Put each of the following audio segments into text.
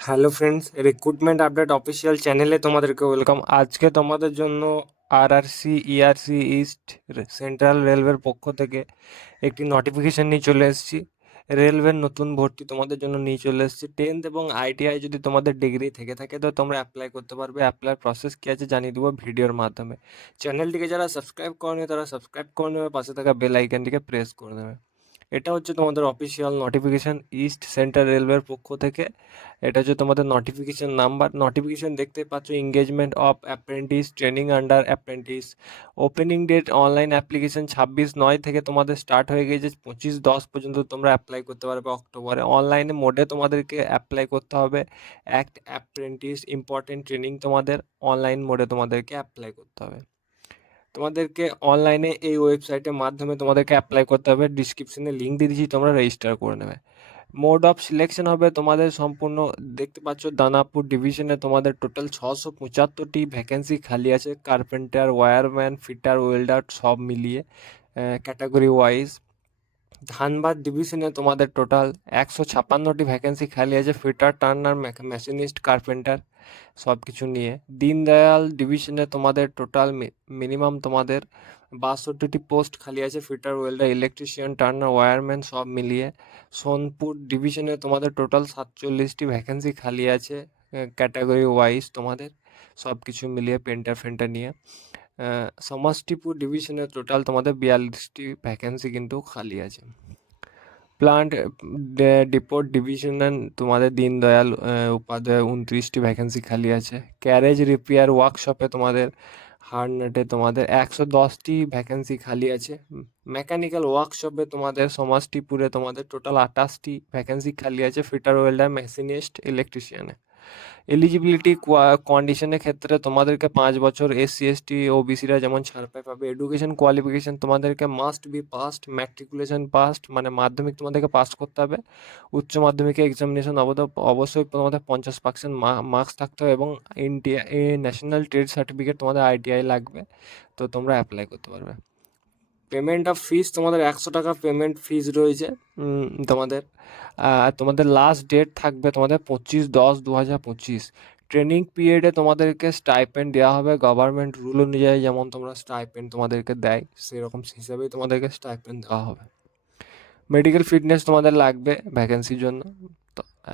Hello friends recruitment update official চ্যানেলে তোমাদেরকে welcome আজকে তোমাদের জন্য আরআরসি ইআরসি ইস্ট সেন্ট্রাল রেলওয়ের পক্ষ থেকে একটি নোটিফিকেশন নিয়ে চলে এসেছি। রেলওয়ের নতুন ভর্তি তোমাদের জন্য নিয়ে চলে এসেছি। টেন্থ এবং আইটিআই যদি তোমাদের ডিগ্রি থেকে থাকে, তো তোমরা অ্যাপ্লাই করতে পারবে। অ্যাপ্লাই প্রসেস কী আছে জানিয়ে দেবো ভিডিওর মাধ্যমে। চ্যানেলটিকে যারা সাবস্ক্রাইব করে তারা সাবস্ক্রাইব করে নেবে। পাশে থাকা বেল আইকনটিকে প্রেস করে দেবে এটা হচ্ছে তোমাদের অফিসিয়াল নোটিফিকেশান ইস্ট সেন্ট্রাল রেলওয়ের পক্ষ থেকে। এটা হচ্ছে তোমাদের নোটিফিকেশান নাম্বার নোটিফিকেশান দেখতে পাচ্ছ engagement of apprentice training under apprentice opening date online application ছাব্বিশ নয় থেকে তোমাদের স্টার্ট হয়ে গিয়েছে, পঁচিশ দশ পর্যন্ত তোমরা অ্যাপ্লাই করতে পারবে অক্টোবরে। অনলাইনে মোডে তোমাদেরকে অ্যাপ্লাই করতে হবে। অ্যাক্ট অ্যাপ্রেন্টিস ইম্পর্টেন্ট ট্রেনিং তোমাদের। অনলাইন মোডে তোমাদেরকে অ্যাপ্লাই করতে হবে। তোমাদেরকে অনলাইনে এই ওয়েবসাইটের মাধ্যমে তোমাদেরকে অ্যাপ্লাই করতে হবে। ডিসক্রিপশনে লিঙ্ক দিয়ে দিচ্ছি তোমরা রেজিস্টার করে নেবে। মোড অফ সিলেকশন হবে তোমাদের সম্পূর্ণ। দেখতে পাচ্ছ দানাপুর ডিভিশনে তোমাদের টোটাল ছশো পঁচাত্তরটি ভ্যাকেন্সি খালি আছে। কার্পেন্টার ওয়্যারম্যান ফিটার ওয়েল্ডার সব মিলিয়ে ক্যাটাগরি ওয়াইজ ধানবাদ ডিভিশনে তোমাদের টোটাল একশো ছাপ্পান্নটি ভ্যাকেন্সি খালি আছে ফিটার টার্নার মেশিনিস্ট কার্পেন্টার সব কিছু নিয়ে। দীনদয়াল ডিভিশনে তোমাদের টোটাল মিনিমাম তোমাদের বাষট্টিটি পোস্ট খালি আছে fitter welder electrician turner wireman সব মিলিয়ে। সোনপুর ডিভিশনে তোমাদের টোটাল সাতচল্লিশটি ভ্যাকেন্সি খালি আছে ক্যাটাগরি ওয়াইজ তোমাদের সব কিছু মিলিয়ে পেন্টার ফেন্টার নিয়ে। সমষ্টিপুর ডিভিশনে টোটাল তোমাদের বিয়াল্লিশটি ভ্যাকেন্সি কিন্তু খালি আছে। প্লান্ট ডিপোর্ট ডিভিশনে তোমাদের দীনদয়াল উপাধ্যায় উনত্রিশটি ভ্যাকেন্সি খালি আছে। ক্যারেজ রিপেয়ার ওয়ার্কশপে তোমাদের হার্ডনেটে তোমাদের একশো দশটি ভ্যাকেন্সি খালি আছে। মেকানিক্যাল ওয়ার্কশপে তোমাদের সমষ্টিপুরে তোমাদের টোটাল আঠাশটি ভ্যাকেন্সি খালি আছে। ফিটার ওয়েল্ডার মেশিনিস্ট ইলেকট্রিশিয়ানে এলিজিবিলিটি কন্ডিশনের ক্ষেত্রে তোমাদেরকে পাঁচ বছর এসসি এসটি ওবিসিরা যেমন ছাড় পায় পাবে। এডুকেশন কোয়ালিফিকেশান তোমাদেরকে must be passed matriculation passed মানে মাধ্যমিক তোমাদেরকে পাস করতে হবে। উচ্চ মাধ্যমিকে এক্সামিনেশন অবশ্যই তোমাদের পঞ্চাশ পার্সেন্ট মার্কস থাকতে হবে এবং ইন্ডিয়া ন্যাশনাল ট্রেড সার্টিফিকেট তোমাদের আইটিআই লাগবে। তো তোমরা অ্যাপ্লাই করতে পারবে। পেমেন্ট অফ ফিস তোমাদের একশো টাকা পেমেন্ট ফিস রয়েছে তোমাদের। তোমাদের লাস্ট ডেট থাকবে তোমাদের পঁচিশ দশ দু হাজার পঁচিশ ট্রেনিং পিরিয়ডে তোমাদেরকে স্টাইপেন্ড দেওয়া হবে গভর্নমেন্ট রুল অনুযায়ী, যেমন তোমরা স্টাইপেন্ড তোমাদেরকে দেয়, সেরকম হিসাবেই তোমাদেরকে স্টাইপেন্ড দেওয়া হবে। মেডিকেল ফিটনেস তোমাদের লাগবে ভ্যাকেন্সির জন্য।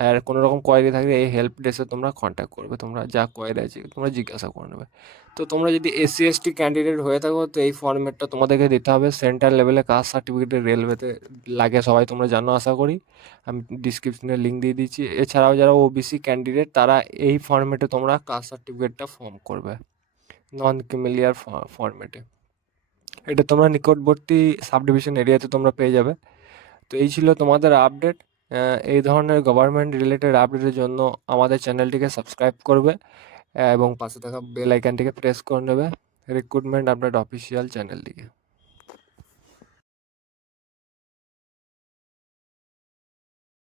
আর কোনো রকম কোয়ারি থাকলে এই হেল্প ডেস্কে তোমরা কন্ট্যাক্ট করবে। তোমরা যা কোয়ারি আছে তোমরা জিজ্ঞাসা করে নেবে। তো তোমরা যদি এসসি এসটি ক্যান্ডিডেট হয়ে থাকো, তো এই ফর্মেটটা তোমাদেরকে দিতে হবে। সেন্ট্রাল লেভেলে কাস্ট সার্টিফিকেটের রেলওয়েতে লাগে সবাই, তোমরা জানো আশা করি। আমি ডিসক্রিপশনে লিঙ্ক দিয়ে দিচ্ছি। এছাড়াও যারা ওবিসি ক্যান্ডিডেট তারা এই ফর্মেটে তোমরা কাস্ট সার্টিফিকেটটা ফর্ম করবে। নন ক্রিমিলিয়ার ফর্মেটে এটা তোমরা নিকটবর্তী সাব ডিভিশন এরিয়াতে তোমরা পেয়ে যাবে। তো এই ছিল তোমাদের আপডেট এই ধরনের গভর্নমেন্ট রিলেটেড আপডেটের জন্য আমাদের চ্যানেলটিকে সাবস্ক্রাইব করবে এবং পাশে থাকা বেল আইকনটিকে প্রেস করে নেবে রিক্রুটমেন্ট আপডেট অফিসিয়াল চ্যানেলটিকে